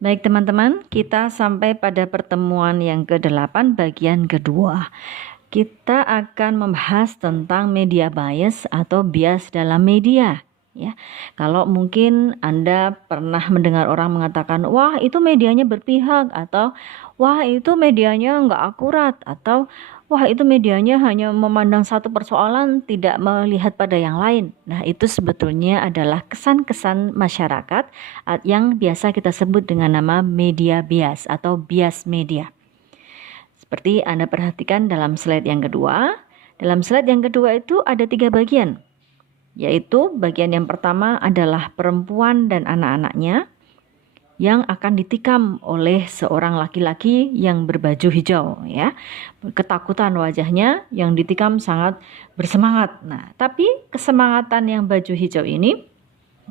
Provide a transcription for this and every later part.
Baik teman-teman, kita sampai pada pertemuan yang ke-8 bagian kedua. Kita akan membahas tentang media bias atau bias dalam media. Ya, kalau mungkin Anda pernah mendengar orang mengatakan, wah itu medianya berpihak, atau wah itu medianya nggak akurat, atau wah itu medianya hanya memandang satu persoalan, tidak melihat pada yang lain. Nah itu sebetulnya adalah kesan-kesan masyarakat yang biasa kita sebut dengan nama media bias atau bias media. Seperti Anda perhatikan dalam slide yang kedua. Dalam slide yang kedua itu ada 3 bagian. Yaitu bagian yang pertama adalah perempuan dan anak-anaknya yang akan ditikam oleh seorang laki-laki yang berbaju hijau, ya. Ketakutan wajahnya, yang ditikam sangat bersemangat. Nah, tapi kesemangatan yang baju hijau ini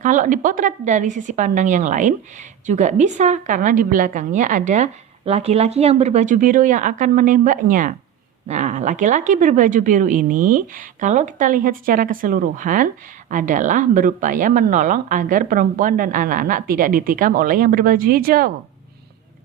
kalau dipotret dari sisi pandang yang lain juga bisa, karena di belakangnya ada laki-laki yang berbaju biru yang akan menembaknya. Nah, laki-laki berbaju biru ini kalau kita lihat secara keseluruhan adalah berupaya menolong agar perempuan dan anak-anak tidak ditikam oleh yang berbaju hijau.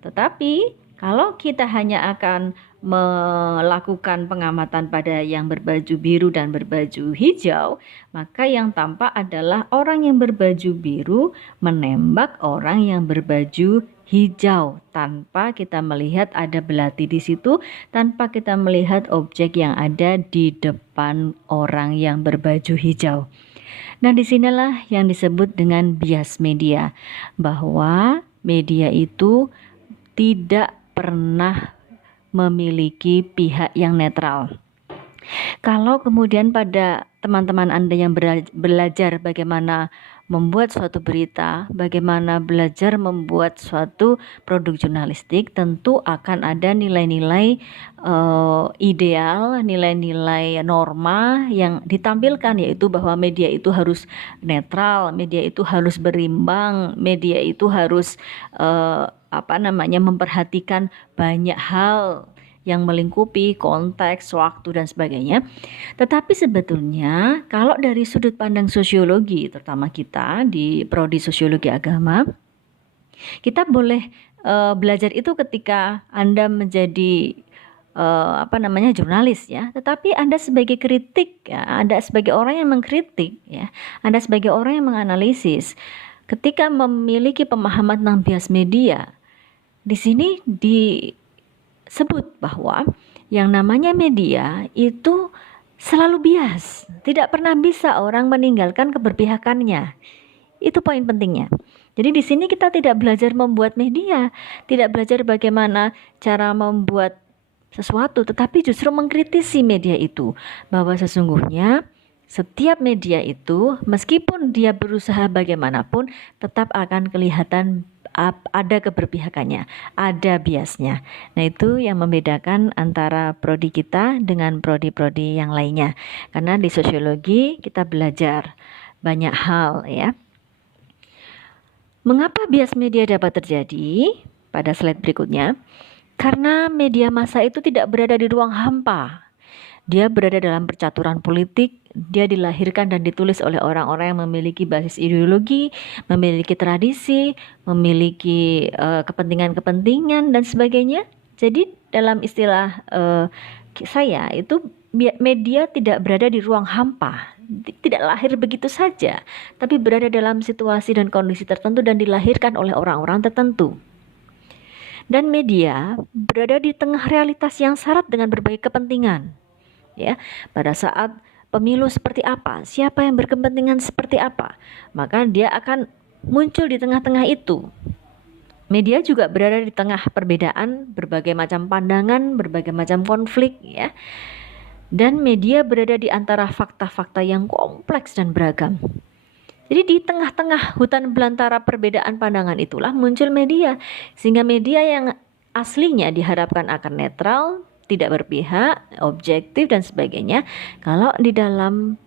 Tetapi kalau kita hanya akan melakukan pengamatan pada yang berbaju biru dan berbaju hijau, maka yang tampak adalah orang yang berbaju biru menembak orang yang berbaju hijau tanpa kita melihat ada belati di situ, tanpa kita melihat objek yang ada di depan orang yang berbaju hijau. Nah, disinilah yang disebut dengan bias media, bahwa media itu tidak pernah memiliki pihak yang netral. Kalau kemudian pada teman-teman Anda yang belajar bagaimana membuat suatu berita, bagaimana belajar membuat suatu produk jurnalistik, tentu akan ada nilai-nilai ideal, nilai-nilai norma yang ditampilkan, yaitu bahwa media itu harus netral, media itu harus berimbang, media itu harus memperhatikan banyak hal yang melingkupi konteks, waktu, dan sebagainya. Tetapi sebetulnya kalau dari sudut pandang sosiologi, terutama kita di prodi sosiologi agama, kita boleh belajar itu ketika Anda menjadi jurnalis, ya. Tetapi Anda sebagai kritik, ya, Anda sebagai orang yang mengkritik, ya, Anda sebagai orang yang menganalisis, ketika memiliki pemahaman tentang bias media, di sini disebut bahwa yang namanya media itu selalu bias, tidak pernah bisa orang meninggalkan keberpihakannya. Itu poin pentingnya. Jadi di sini kita tidak belajar membuat media, tidak belajar bagaimana cara membuat sesuatu, tetapi justru mengkritisi media itu, bahwa sesungguhnya setiap media itu meskipun dia berusaha bagaimanapun tetap akan kelihatan ada keberpihakannya, ada biasnya. Nah, itu yang membedakan antara prodi kita dengan prodi-prodi yang lainnya. Karena di sosiologi kita belajar banyak hal, ya. Mengapa bias media dapat terjadi? Pada slide berikutnya, karena media massa itu tidak berada di ruang hampa. Dia berada dalam percaturan politik, dia dilahirkan dan ditulis oleh orang-orang yang memiliki basis ideologi, memiliki tradisi, memiliki kepentingan-kepentingan dan sebagainya. Jadi dalam istilah saya itu, media tidak berada di ruang hampa, tidak lahir begitu saja, tapi berada dalam situasi dan kondisi tertentu dan dilahirkan oleh orang-orang tertentu. Dan media berada di tengah realitas yang syarat dengan berbagai kepentingan. Ya, pada saat pemilu seperti apa, siapa yang berkepentingan seperti apa, maka dia akan muncul di tengah-tengah itu. Media juga berada di tengah perbedaan, berbagai macam pandangan, berbagai macam konflik, ya. Dan media berada di antara fakta-fakta yang kompleks dan beragam. Jadi di tengah-tengah hutan belantara perbedaan pandangan itulah muncul media, sehingga media yang aslinya diharapkan akan netral, tidak berpihak, objektif dan sebagainya. Kalau di dalam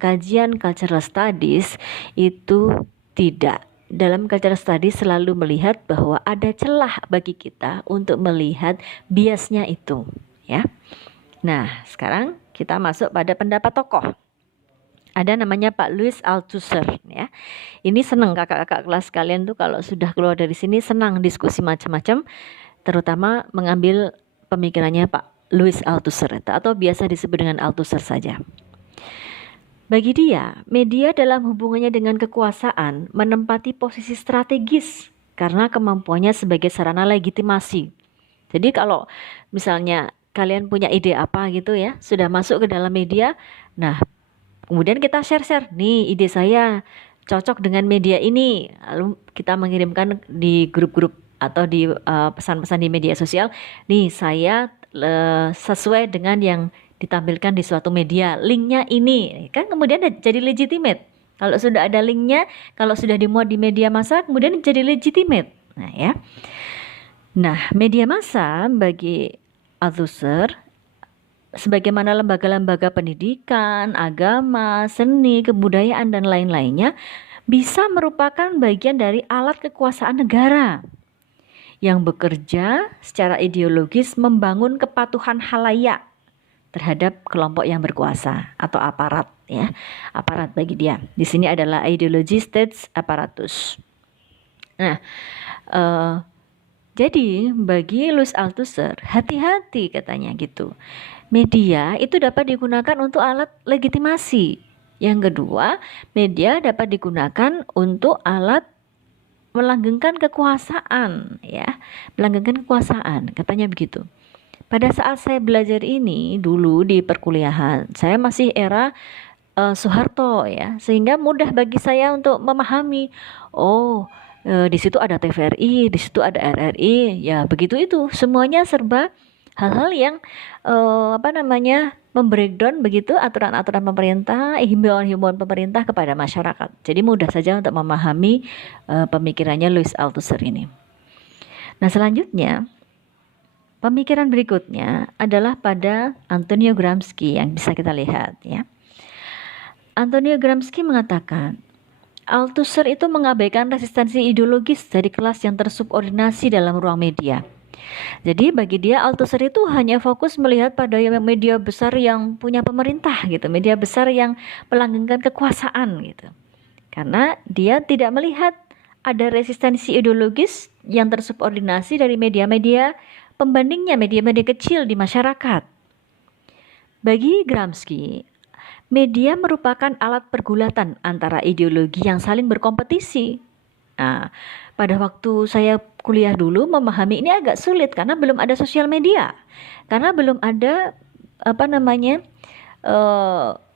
kajian cultural studies itu tidak. Dalam cultural studies selalu melihat bahwa ada celah bagi kita untuk melihat biasnya itu, ya. Nah, sekarang kita masuk pada pendapat tokoh. Ada namanya Pak Louis Althusser ya. Ini senang kakak-kakak kelas kalian tuh kalau sudah keluar dari sini senang diskusi macam-macam, terutama mengambil pemikirannya Pak Louis Althusser atau biasa disebut dengan Althusser saja. Bagi dia, media dalam hubungannya dengan kekuasaan menempati posisi strategis karena kemampuannya sebagai sarana legitimasi. Jadi kalau misalnya kalian punya ide apa gitu ya, sudah masuk ke dalam media, nah kemudian kita share-share, nih ide saya cocok dengan media ini. Lalu kita mengirimkan di grup-grup atau di pesan-pesan di media sosial. Nih saya sesuai dengan yang ditampilkan di suatu media. Linknya ini. Kan kemudian jadi legitimate. Kalau sudah ada linknya, kalau sudah dimuat di media massa, kemudian jadi legitimate. Nah ya. Nah, media massa bagi Althusser sebagaimana lembaga-lembaga pendidikan, agama, seni, kebudayaan, dan lain-lainnya bisa merupakan bagian dari alat kekuasaan negara yang bekerja secara ideologis membangun kepatuhan khalayak terhadap kelompok yang berkuasa atau aparat ya. Aparat bagi dia. Di sini adalah ideologi states apparatus. Nah, jadi bagi Louis Althusser, hati-hati katanya gitu. Media itu dapat digunakan untuk alat legitimasi. Yang kedua, media dapat digunakan untuk alat melanggengkan kekuasaan, ya, melanggengkan kekuasaan, katanya begitu. Pada saat saya belajar ini dulu di perkuliahan, saya masih era Soeharto ya, sehingga mudah bagi saya untuk memahami. Oh, di situ ada TVRI, di situ ada RRI, ya begitu itu. Semuanya serba hal-hal yang membreakdown begitu aturan-aturan pemerintah, himbauan-himbauan pemerintah kepada masyarakat. Jadi mudah saja untuk memahami pemikirannya Louis Althusser ini. Nah selanjutnya, pemikiran berikutnya adalah pada Antonio Gramsci yang bisa kita lihat ya. Antonio Gramsci mengatakan, Althusser itu mengabaikan resistensi ideologis dari kelas yang tersubordinasi dalam ruang media. Jadi bagi dia Althusser itu hanya fokus melihat pada media besar yang punya pemerintah gitu, media besar yang melanggengkan kekuasaan gitu. Karena dia tidak melihat ada resistensi ideologis yang tersubordinasi dari media-media pembandingnya, media-media kecil di masyarakat. Bagi Gramsci, media merupakan alat pergulatan antara ideologi yang saling berkompetisi. Nah, pada waktu saya kuliah dulu memahami ini agak sulit karena belum ada sosial media, karena belum ada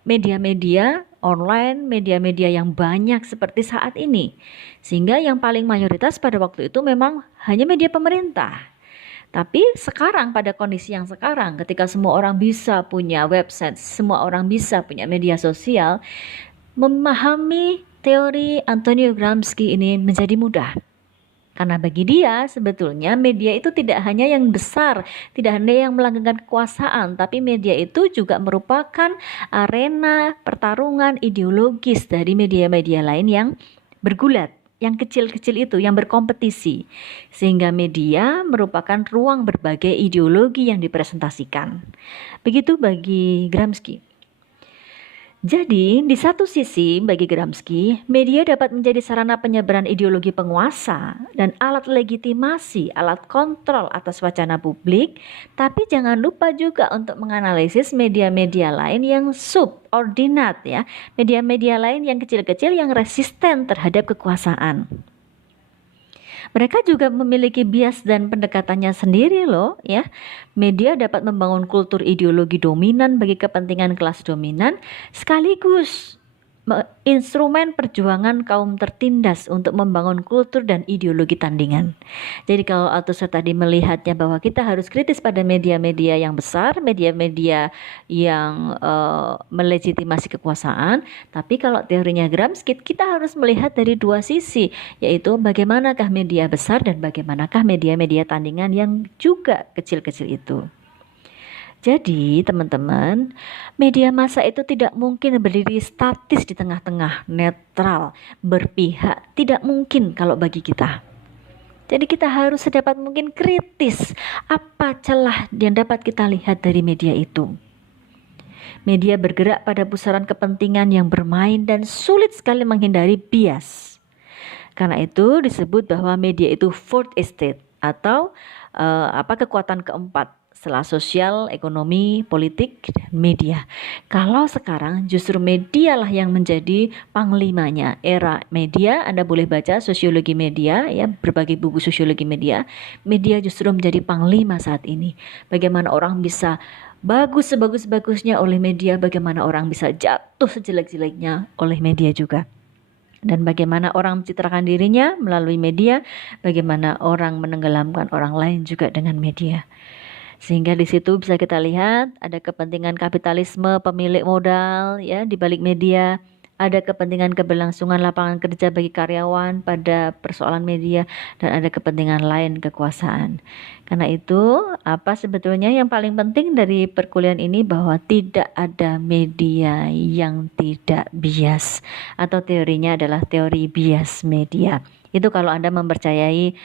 media-media online, media-media yang banyak seperti saat ini, sehingga yang paling mayoritas pada waktu itu memang hanya media pemerintah. Tapi sekarang pada kondisi yang sekarang, ketika semua orang bisa punya website, semua orang bisa punya media sosial, memahami teori Antonio Gramsci ini menjadi mudah. Karena bagi dia sebetulnya media itu tidak hanya yang besar, tidak hanya yang melanggengkan kekuasaan, tapi media itu juga merupakan arena pertarungan ideologis dari media-media lain yang bergulat, yang kecil-kecil itu, yang berkompetisi. Sehingga media merupakan ruang berbagai ideologi yang dipresentasikan. Begitu bagi Gramsci. Jadi, di satu sisi bagi Gramsci, media dapat menjadi sarana penyebaran ideologi penguasa dan alat legitimasi, alat kontrol atas wacana publik, tapi jangan lupa juga untuk menganalisis media-media lain yang subordinat ya, media-media lain yang kecil-kecil yang resisten terhadap kekuasaan. Mereka juga memiliki bias dan pendekatannya sendiri loh ya. Media dapat membangun kultur ideologi dominan bagi kepentingan kelas dominan sekaligus instrumen perjuangan kaum tertindas untuk membangun kultur dan ideologi tandingan. Jadi kalau Althusser tadi melihatnya bahwa kita harus kritis pada media-media yang besar, media-media yang melegitimasi kekuasaan, tapi kalau teorinya Gramsci kita harus melihat dari dua sisi, yaitu bagaimanakah media besar dan bagaimanakah media-media tandingan yang juga kecil-kecil itu. Jadi teman-teman, media massa itu tidak mungkin berdiri statis di tengah-tengah, netral, berpihak, tidak mungkin kalau bagi kita. Jadi kita harus sedapat mungkin kritis apa celah yang dapat kita lihat dari media itu. Media bergerak pada pusaran kepentingan yang bermain dan sulit sekali menghindari bias. Karena itu disebut bahwa media itu fourth estate atau kekuatan keempat setelah sosial, ekonomi, politik, dan media. Kalau sekarang justru medialah yang menjadi panglimanya. Era media, Anda boleh baca sosiologi media, ya, berbagai buku sosiologi media. Media justru menjadi panglima saat ini. Bagaimana orang bisa bagus sebagus-bagusnya oleh media, bagaimana orang bisa jatuh sejelek-jeleknya oleh media juga. Dan bagaimana orang mencitrakan dirinya melalui media, bagaimana orang menenggelamkan orang lain juga dengan media. Sehingga di situ bisa kita lihat ada kepentingan kapitalisme pemilik modal ya di balik media, ada kepentingan keberlangsungan lapangan kerja bagi karyawan pada persoalan media, dan ada kepentingan lain kekuasaan. Karena itu, apa sebetulnya yang paling penting dari perkuliahan ini bahwa tidak ada media yang tidak bias, atau teorinya adalah teori bias media. Itu kalau Anda mempercayai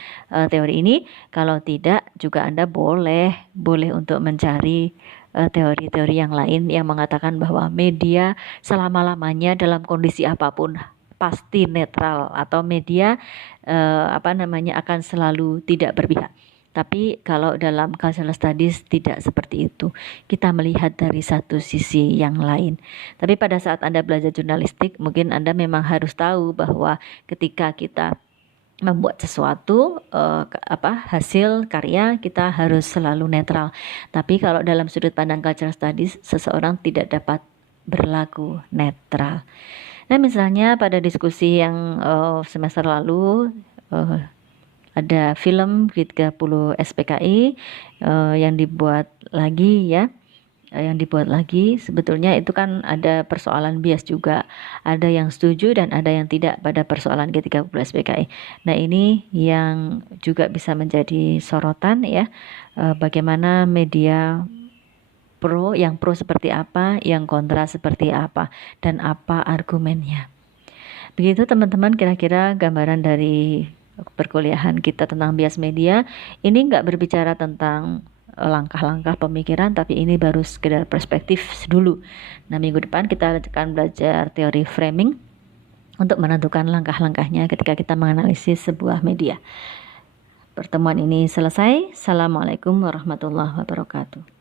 teori ini. Kalau tidak juga Anda boleh untuk mencari teori-teori yang lain yang mengatakan bahwa media selama-lamanya dalam kondisi apapun pasti netral, atau media akan selalu tidak berpihak. Tapi kalau dalam cultural studies tidak seperti itu. Kita melihat dari satu sisi yang lain. Tapi pada saat Anda belajar jurnalistik, mungkin Anda memang harus tahu bahwa ketika kita membuat sesuatu hasil karya, kita harus selalu netral. Tapi kalau dalam sudut pandang cultural studies, seseorang tidak dapat berlaku netral. Nah, misalnya pada diskusi yang semester lalu ada film G30 SPKI yang dibuat lagi ya. Yang dibuat lagi, sebetulnya itu kan ada persoalan bias juga, ada yang setuju dan ada yang tidak pada persoalan G30 SPKI. Nah, ini yang juga bisa menjadi sorotan ya, bagaimana media yang pro seperti apa, yang kontra seperti apa, dan apa argumennya. Begitu teman-teman, kira-kira gambaran dari perkuliahan kita tentang bias media. Ini nggak berbicara tentang langkah-langkah pemikiran, tapi ini baru sekedar perspektif dulu. Nah, minggu depan kita akan belajar teori framing untuk menentukan langkah-langkahnya ketika kita menganalisis sebuah media. Pertemuan ini selesai. Assalamualaikum warahmatullahi wabarakatuh.